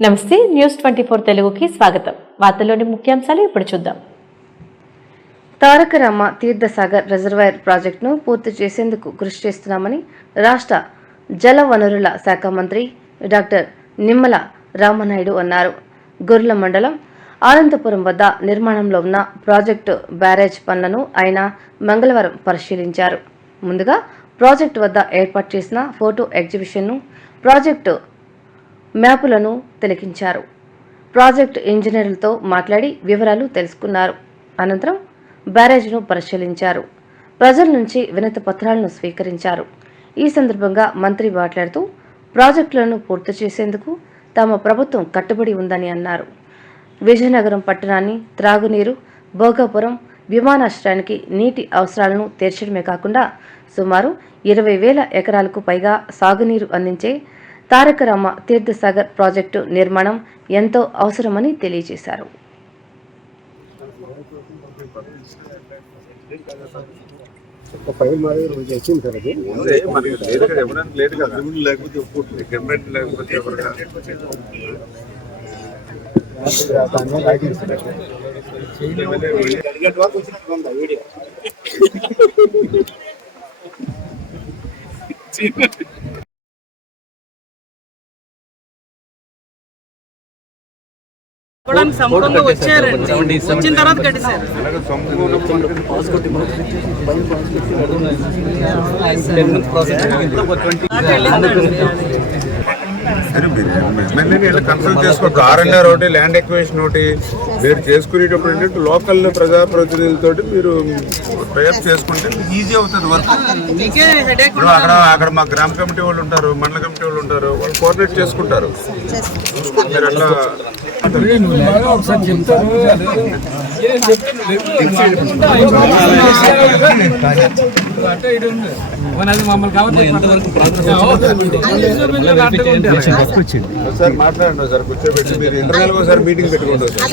నమస్తే news twenty four తెలుగుకి స్వాగతం. వార్తల్లోని ముఖ్యాంశాలు ఇప్పుడు చూద్దాం. తారక రామ తీర్థసాగర్ రిజర్వాయర్ ప్రాజెక్టును పూర్తి చేసేందుకు కృషి చేస్తున్నామని రాష్ట్ర జల వనరుల శాఖ మంత్రి డాక్టర్ నిమ్మల రామనాయుడు అన్నారు. గొర్రెల మండలం అనంతపురం వద్ద నిర్మాణంలో ఉన్న ప్రాజెక్టు బ్యారేజ్ పనులను ఆయన మంగళవారం పరిశీలించారు. ముందుగా ప్రాజెక్టు వద్ద ఏర్పాటు చేసిన ఫోటో ఎగ్జిబిషన్ను ప్రాజెక్టు మ్యాపులను తిలకించారు. ప్రాజెక్ట్ ఇంజనీర్లతో మాట్లాడి వివరాలు తెలుసుకున్నారు. అనంతరం బ్యారేజ్ను పరిశీలించారు. ప్రజల నుంచి వినతి పత్రాలను స్వీకరించారు. ఈ సందర్భంగా మంత్రి మాట్లాడుతూ ప్రాజెక్టులను పూర్తి చేసేందుకు తమ ప్రభుత్వం కట్టుబడి ఉందని అన్నారు. విజయనగరం పట్టణాన్ని త్రాగునీరు భోగాపురం విమానాశ్రయానికి నీటి అవసరాలను తీర్చడమే కాకుండా సుమారు ఇరవై వేల ఎకరాలకు పైగా సాగునీరు అందించే తారకరామ తీర్థసాగర్ ప్రాజెక్టు నిర్మాణం ఎంతో అవసరమని తెలియజేశారు. ఒక ఫైల్ మాది రోజు వచ్చింది సార్ అది. లేదు కదా. లేకపోతే గవర్నమెంట్ లేకపోతే ఎవరు సమూహంగా వచ్చారండి. వచ్చిన తర్వాత కట్టేశారు. అలాగే సొమ్ము ఉన్నప్పుడు సరే మీరు కన్సల్ట్ చేసుకోవచ్చు ఆర్ఎన్ఆర్ ఒకటి ల్యాండ్ ఎక్వేషన్ ఒకటి మీరు చేసుకునేటప్పుడు ఏంటంటే లోకల్ ప్రజాప్రతినిధులతో మీరు టైప్ చేసుకుంటే ఈజీ అవుతుంది వర్క్ ఇప్పుడు అక్కడ అక్కడ మా గ్రామ కమిటీ వాళ్ళు ఉంటారు మండల కమిటీ వాళ్ళు ఉంటారు వాళ్ళు కోఆర్డినేట్ చేసుకుంటారు. మీరు అట్లా మాట్లాడండి సార్ కూర్చోబెట్టి మీరు ఇంటర్నల్ మీటింగ్ పెట్టుకోండి సార్.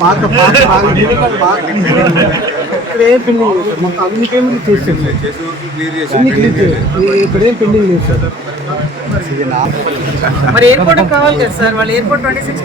పాత బాగా పాత ఇక్కడ ఏం పెండింగ్ లేదు సార్ మొత్తం అన్ని చేసాం సార్ అన్ని క్లియర్ చేయాలి ఇక్కడ ఏం పెండింగ్ లేదు సార్ మరి ఎయిర్పోర్ట్ కావాలి కదా సార్? వాళ్ళు ఎయిర్పోర్ట్ ట్వంటీ సిక్స్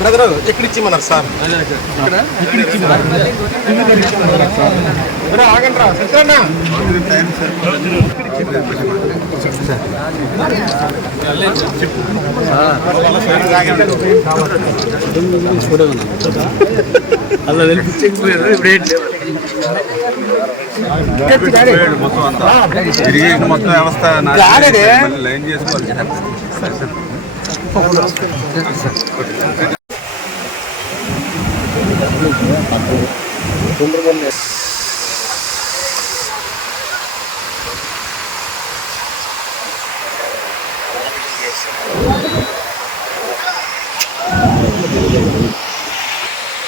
బ్రదర్ ఎక్కడ ఇచ్చిమన్నారు సార్. ఆగండి సత్యన్న మొత్తం అంతా. తిరిగి మొత్తం వ్యవస్థ నాశనం সুন্দরবনে